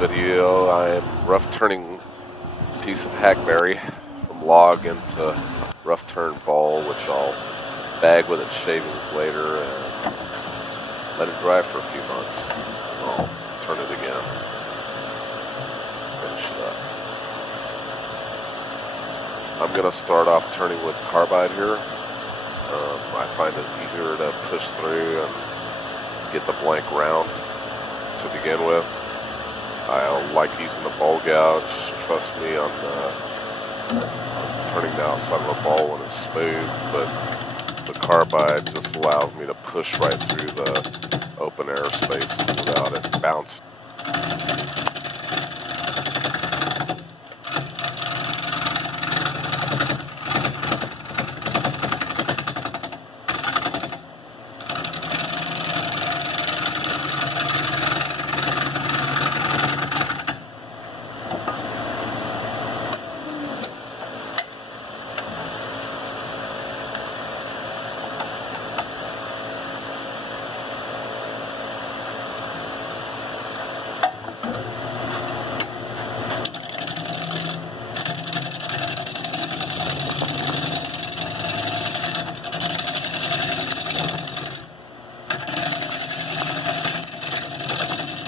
video, I'm rough turning a piece of hackberry from log into rough turn ball, which I'll bag with its shavings later and let it dry for a few months. I'll turn it again, finish it up. I'm going to start off turning with carbide here. I find it easier to push through and get the blank round to begin with. I like using the ball gouge. Trust me on turning the outside of the ball when it's smooth, but the carbide just allows me to push right through the open air space without it bouncing.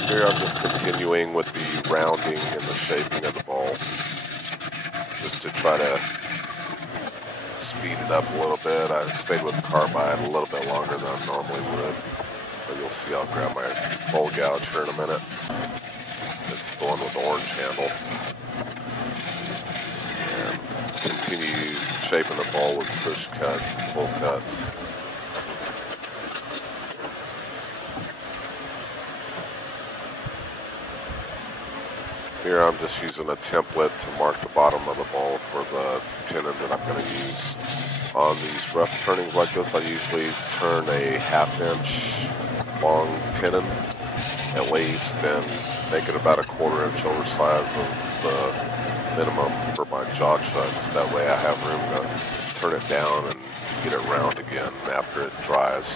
Here I'm just continuing with the rounding and the shaping of the ball, just to try to speed it up a little bit. I stayed with the carbide a little bit longer than I normally would, but you'll see I'll grab my ball gouge here in a minute. It's the one with the orange handle. And continue shaping the ball with push cuts and pull cuts. Here I'm just using a template to mark the bottom of the ball for the tenon that I'm going to use. On these rough turnings like this, I usually turn a 1/2 inch long tenon at least and make it about a 1/4 inch oversized of the minimum for my jaw chucks. That way I have room to turn it down and get it round again after it dries.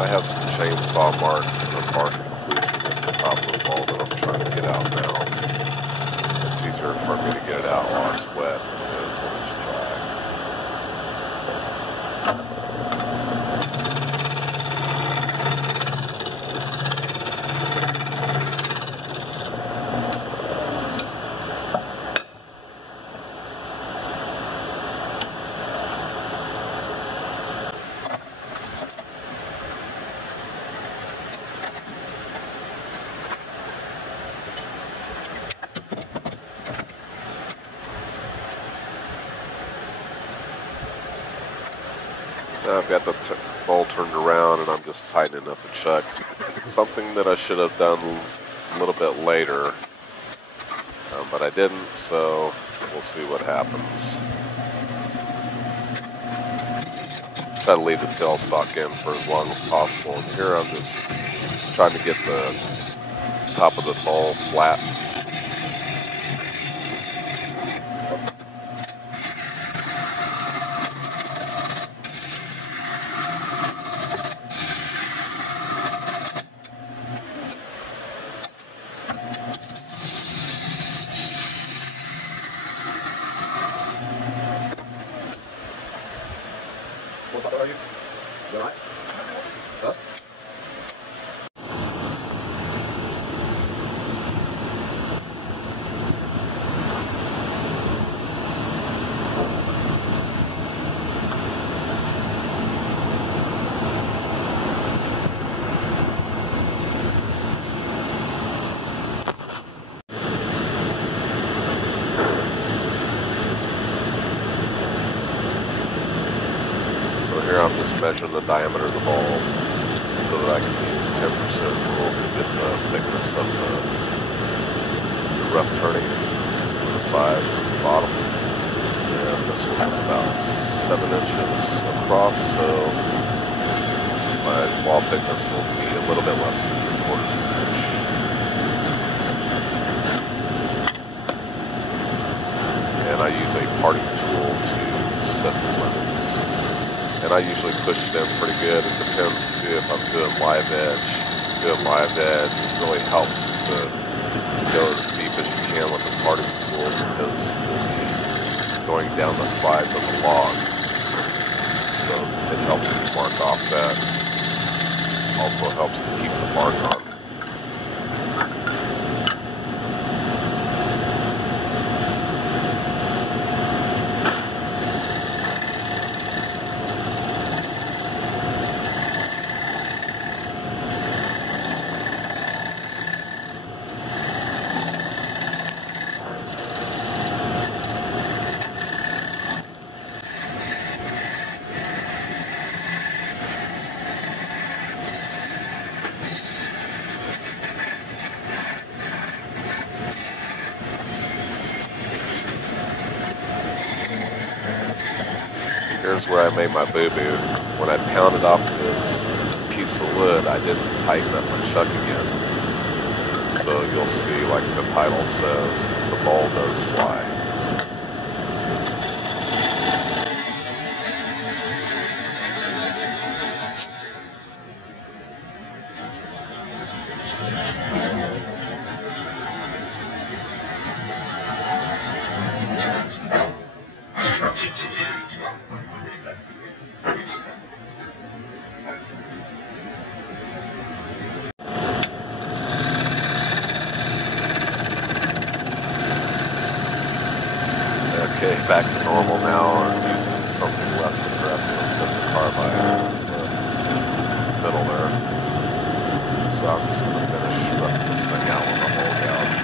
I have some chainsaw marks and a bark inclusion at the top of the ball that I'm trying to get out now. It's easier for me to get it out while it's wet than it is when it's dry. Now I've got the ball turned around and I'm just tightening up the chuck. Something that I should have done a little bit later, but I didn't, so we'll see what happens. Try to leave the tailstock in for as long as possible. And here I'm just trying to get the top of the ball flat. What are you? You alright? Huh? Here I'm just measuring the diameter of the ball so that I can use the 10% rule to get the thickness of the rough turning on the sides and the bottom. And this one is about 7 inches across, so my wall thickness will be a little bit less than 3/4 inch. And I use a parting tool to set the limits. And I usually push it in pretty good. It depends too if I'm doing live edge. Doing live edge, it really helps to go as deep as you can with the parting tool because you'll be going down the sides of the log. So it helps to mark off that. Also helps to keep the mark on. Here's where I made my boo-boo. When I pounded off this piece of wood, I didn't tighten up my chuck again. So you'll see, like the title says, the ball does fly. Okay, back to normal now. I'm using something less aggressive than the carbide in the middle there. So I'm just going to finish roughing this thing out with a hole gouge.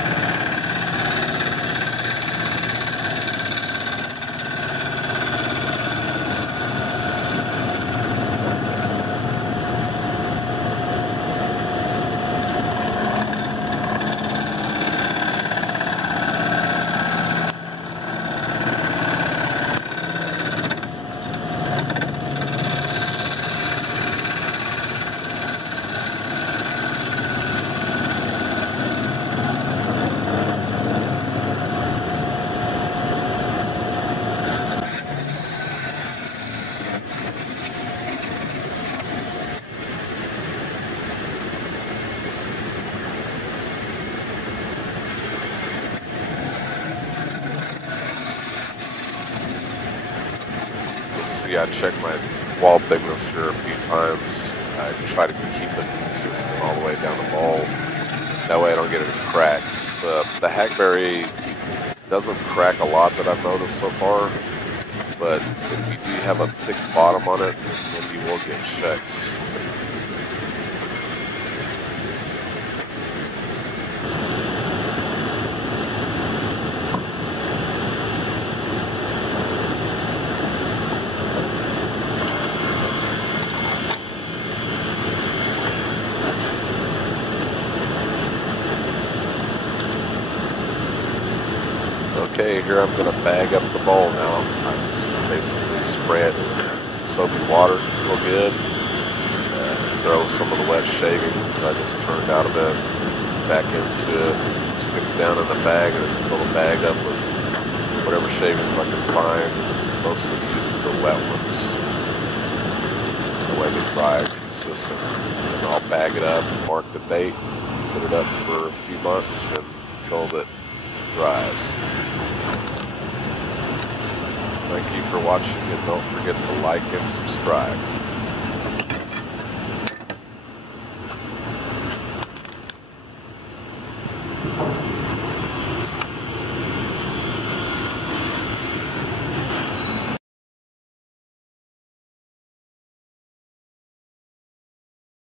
See, I check my wall thickness here a few times. I try to keep it consistent all the way down the ball. That way I don't get any cracks. The hackberry doesn't crack a lot that I've noticed so far, but if you do have a thick bottom on it, then you will get checks. Okay, here I'm going to bag up the bowl now. I just basically spray it in soapy water real good. Throw some of the wet shavings I just turned out of it back into it. Stick it down in the bag and fill the bag up with whatever shavings I can find. Mostly use the wet ones. The way they dry consistent. And I'll bag it up, mark the date, put it up for a few months until it dries. Thank you for watching, and don't forget to like and subscribe.